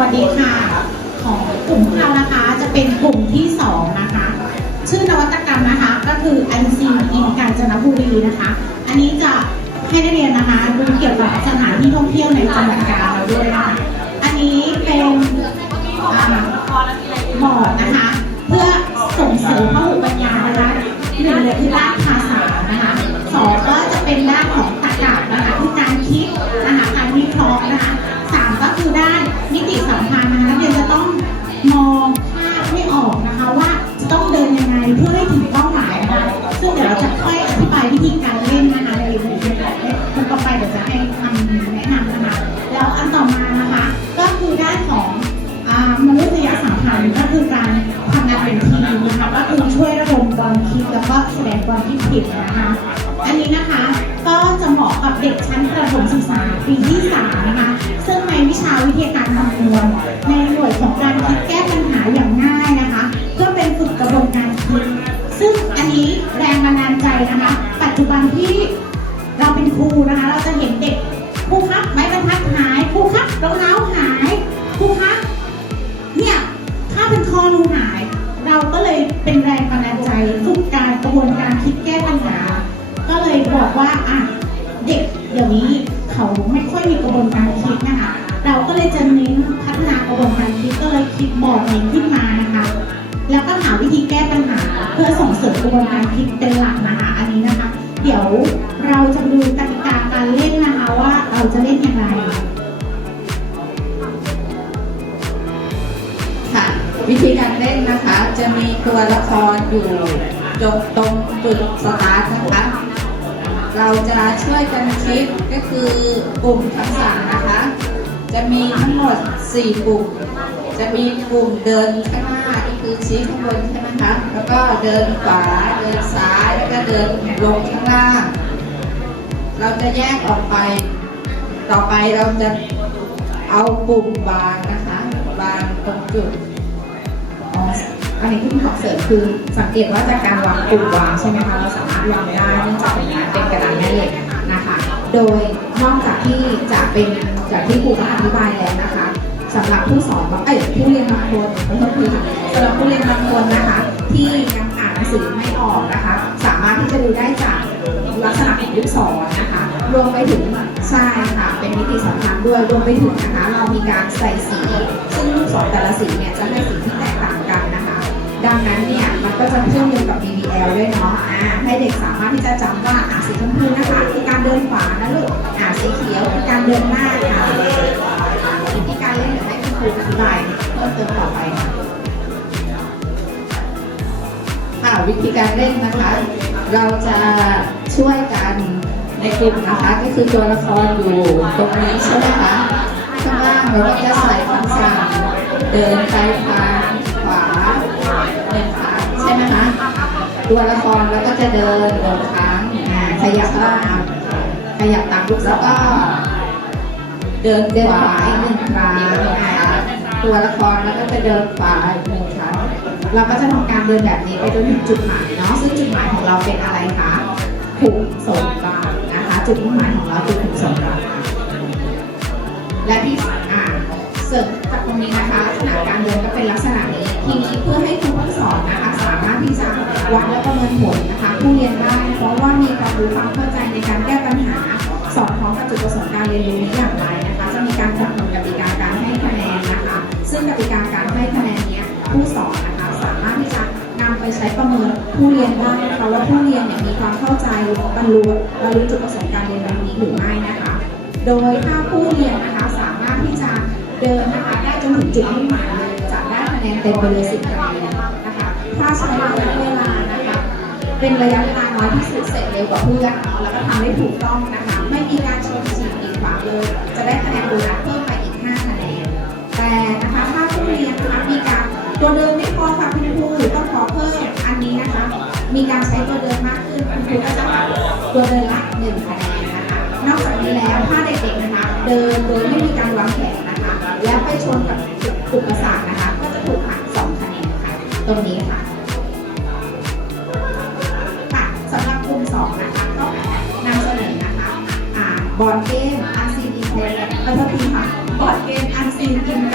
วัสดีค่ะ ของกลุ่มเรานะคะจะเป็นกลุ่มที่สองนะคะ ชื่อนวัตกรรมนะคะก็คืออันซีอิการจนบุรีนะคะ อันนี้จะให้ได้เรียนนะคะดูเกี่ยวกับสถานที่ท่องเที่ยวในจังหวัดกาญจนบุรีนะคะอันนี้เป็นบอร์ดนะคะ เพื่อส่งเสริมพหุปัญญานะคะหนึ่งเลยคือด้าน ความคิดแล้วก็แสดงความคิดเห็นนะคะ อันนี้นะคะก็จะเหมาะกับเด็กชั้นประถมศึกษาปีที่สามนะคะ ซึ่งในวิชาวิทยาการคำนวณในหน่วยของการคิดแก้ปัญหาอย่างง่ายนะคะ เพื่อเป็นฝึกกระบวนการคิด ซึ่งอันนี้แรงบันดาลใจนะคะ ปัจจุบันที่เราเป็นครูนะคะ เราจะเห็นเด็กครูครับไม้บรรทัดหายครูครับรองเท้า ขึ้นมานะคะ แล้วก็หาวิธีแก้ปัญหาเพื่อส่งเสริมกระบวนการคิดเป็นหลักนะคะอันนี้นะคะ เดี๋ยวเราจะดูกติกาการเล่นนะคะว่าเราจะเล่นอย่างไรค่ะวิธีการเล่นนะคะจะมีตัวละครอยู่จงตรงจุดสตาร์ทนะคะ เราจะช่วยกันคิดก็คือกลุ่มทั้งสามนะคะ จะมีทั้งหมด 4 กลุ่ม จะมีกลุ่มเดินข้างหน้าก็คือชี้ข้างบนใช่ไหมคะ แล้วก็เดินขวา เดินซ้าย แล้วก็เดินลงข้างล่าง เราจะแยกออกไป ต่อไปเราจะเอาปุ่มวางนะคะวางตรงจุดอ๋ออันนี้ที่พี่ขอเสริมคือสังเกตว่าจากการวางปุ่มวางใช่ไหมคะเราสามารถวางได้เนื่องจากเป็นงานเป็นกระดานแม่เหล็กนะคะ โดยนอกจากที่จะเป็น จากที่ครูก็อธิบายแล้วนะคะสำหรับผู้สอนบางเอ้ยผู้เรียนบางคนขอโทษทีค่ะสำหรับผู้เรียนบางคนนะคะ ที่ยังอ่านหนังสือไม่ออกนะคะ สามารถที่จะดูได้จากลักษณะของลูกศรนะคะ รวมไปถึงใช่ค่ะเป็นมิติสำคัญด้วยรวมไปถึงนะคะ เรามีการใส่สี ซึ่งลูกศรแต่ละสีเนี่ยจะให้สีที่แตกต่างกันนะคะ ดังนั้นเนี่ยมันก็จะเชื่อมโยงกับ BBL ด้วยเนาะอ่าให้เด็กสามารถที่จะจำว่าอ่าสีชมพูนะคะคือการเดินขวานะลูกอ่าสีเขียวคือการเดินหน้าค่ะวิธีการเล่นเดี๋ยวให้คุณครูอธิบายเพิ่มเติมต่อไปค่ะค่ะวิธีการเล่นนะคะ เราจะช่วยกันในกลุ่มนะคะก็คือตัวละครอยู่ตรงนี้ใช่ไหมคะข้างล่างเราก็จะใส่คำสั่งเดินไปทาง ตัวละครเราก็จะเดินหนึ่งครั้งขยับตามขยับตามลูกแล้วก็ เดินเดินขวาหนึ่งครั้งอีกหนึ่งครั้งตัวละครแล้วก็จะเดินขวาหนึ่งครั้งเราก็จะทำการเดินแบบนี้ไปจนถึงจุดหมายเนาะซึ่งจุดหมายของเราเป็นอะไรคะขุมสมบัตินะคะ จุดมุ่งหมายของเราคือขุมสมบัติ ผู้เรียนได้เพราะว่ามีความรู้ความเข้าใจในการแก้ปัญหา สอดคล้องกับจุดประสงค์การเรียนรู้นี้อย่างไรนะคะ จะมีการกำหนดกติกาการให้คะแนนนะคะ ซึ่งกติกาการให้คะแนนนี้ผู้สอนนะคะสามารถที่จะนำไปใช้ประเมินผู้เรียนได้นะคะว่าผู้เรียนเนี่ยมีความเข้าใจบรรลุบรรลุจุดประสงค์การเรียนรู้นี้หรือไม่นะคะ โดยถ้าผู้เรียนนะคะสามารถที่จะเดินนะคะได้จนถึงจุดมุ่งหมายเลยจะได้คะแนนเต็มไปเลยสิบคะแนนนะคะถ้าใช้เวลา เป็นระยะเวลาน้อยที่สุดเสร็จเร็วกว่าเพื่อนเนาะแล้วก็ทำได้ถูกต้องนะคะ ไม่มีการชนฉีกกีดขวางเลย จะได้คะแนนโบนัสเพิ่มไปอีก5คะแนนแต่นะคะถ้าผู้เรียนนะคะมีการตัวเดินไม่พอค่ะคุณครูต้องขอเพิ่มอันนี้นะคะ มีการใช้ตัวเดินมากขึ้นคุณครูก็จะหักตัวเดินละหนึ่งคะแนนนะคะ นอกจากนี้แล้วถ้าเด็กๆนะคะ เดินโดยไม่มีการวางแผนนะคะ แล้วไปชนกับอุปสรรคนะคะ ก็จะถูกหักสองคะแนนค่ะ ตรงนี้ค่ะ บอร์ดเกมอันซีนอินเทอร์เน็ตขอโทษทีค่ะบอร์ดเกมอันซีนอินเท